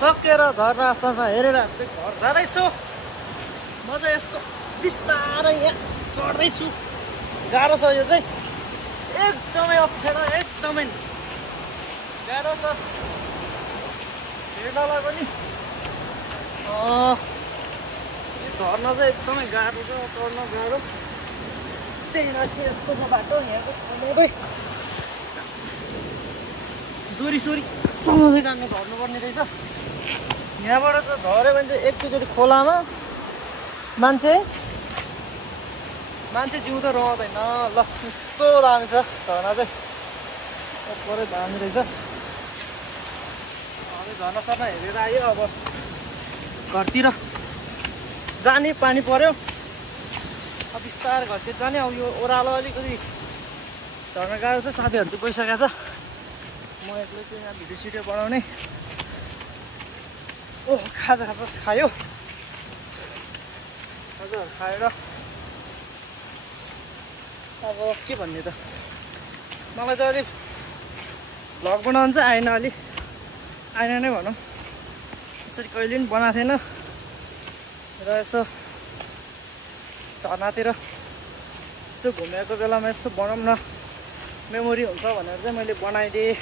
सकेर झरनासम्म हेरेर चाहिँ घर जाँदैछु। म चाहिँ यस्तो बिस्तारै यहाँ चढ्दैछु। गाह्रो छ यो चाहिँ, एकदमै अप्ठ्यारो, एकदमै गाह्रो छ हेर्नलाई पनि। यो झर्ना चाहिँ एकदमै गाह्रो छ, चढ्न गाह्रो। त्यही माथि यस्तो छ बाटो, यहाँको समाउँदै दोरी समाउँदै जानु झर्नुपर्ने रहेछ। यहाँबाट त झऱ्यो भने चाहिँ एकैचोटि खोलामा मान्छे जिउ त रहँदैन। ल यस्तो दामी छ झर्ना चाहिँ, पुरै दामी रहेछ। अब झर्ना सर्ना हेरेर आयो, अब घरतिर जाने पानी पर्यो। अब बिस्तारै घरतिर जाने। अब यो ओह्रालो अलिकति झर्न गाह्रो छ। साथीहरू चाहिँ गइसकेको छ, म एक्लै चाहिँ यहाँ भिडियो सिडियो बनाउने। ओह खाजा खायो, खाजाहरू खाएर अब के भन्ने त, मलाई चाहिँ अलिक भ्लग बनाउनु चाहिँ आएन नै भनौँ। यसरी कहिले पनि बनाएको थिएन र यसो झर्नातिर यसो घुमेको बेलामा यसो बनाउँ न, मेमोरी हुन्छ भनेर चाहिँ मैले बनाइदिएँ।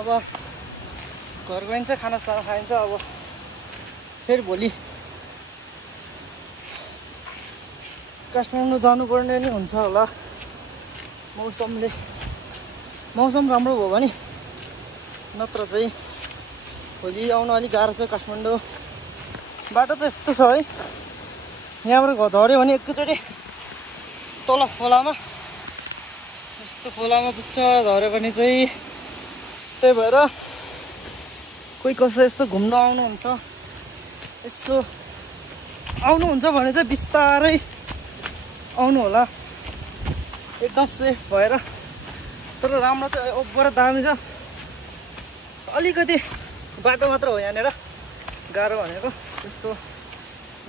अब घर गइन्छ, खानासाना खाइन्छ। अब फेरि भोलि काठमाडौँ जानुपर्ने नि हुन्छ होला। मौसम राम्रो भयो भने, नत्र चाहिँ भोलि आउनु अलिक गाह्रो छ। काठमाडौँ बाटो चाहिँ यस्तो छ है, यहाँबाट झऱ्यो भने एकैचोटि तल खोलामा, यस्तो खोलामा पुग्छ झऱ्यो भने चाहिँ। त्यही भएर कोही कसो यस्तो घुम्न आउनुहुन्छ, यसो आउनुहुन्छ भने चाहिँ बिस्तारै आउनु होला, एकदम सेफ भएर। तर राम्रो चाहिँ ओभर दामी छ। अलिकति बाटो मात्र हो यहाँनिर गाह्रो भनेको, त्यस्तो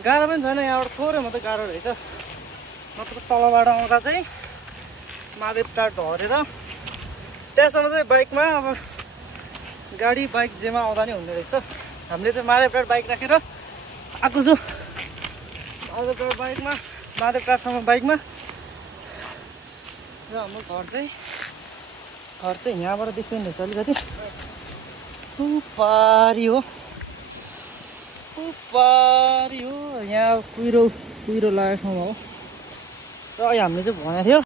गाह्रो पनि छैन। यहाँबाट थोरै मात्रै गाह्रो रहेछ। नत्र तलबाट आउँदा चाहिँ महादेवटार झरेर त्यहाँसम्म चाहिँ बाइकमा, अब गाडी बाइक जेमा आउँदा नि हुने रहेछ। हामीले चाहिँ महादेवटार बाइक राखेर आएको छु। महादेवटार बाइकमा, महादेवटारसम्म बाइकमा। र हाम्रो घर चाहिँ यहाँबाट देखिँदैन रहेछ अलिकति। पारी हो यहाँ कुहिरो लागेको ठाउँमा हो। र हामीले चाहिँ भनेको थियो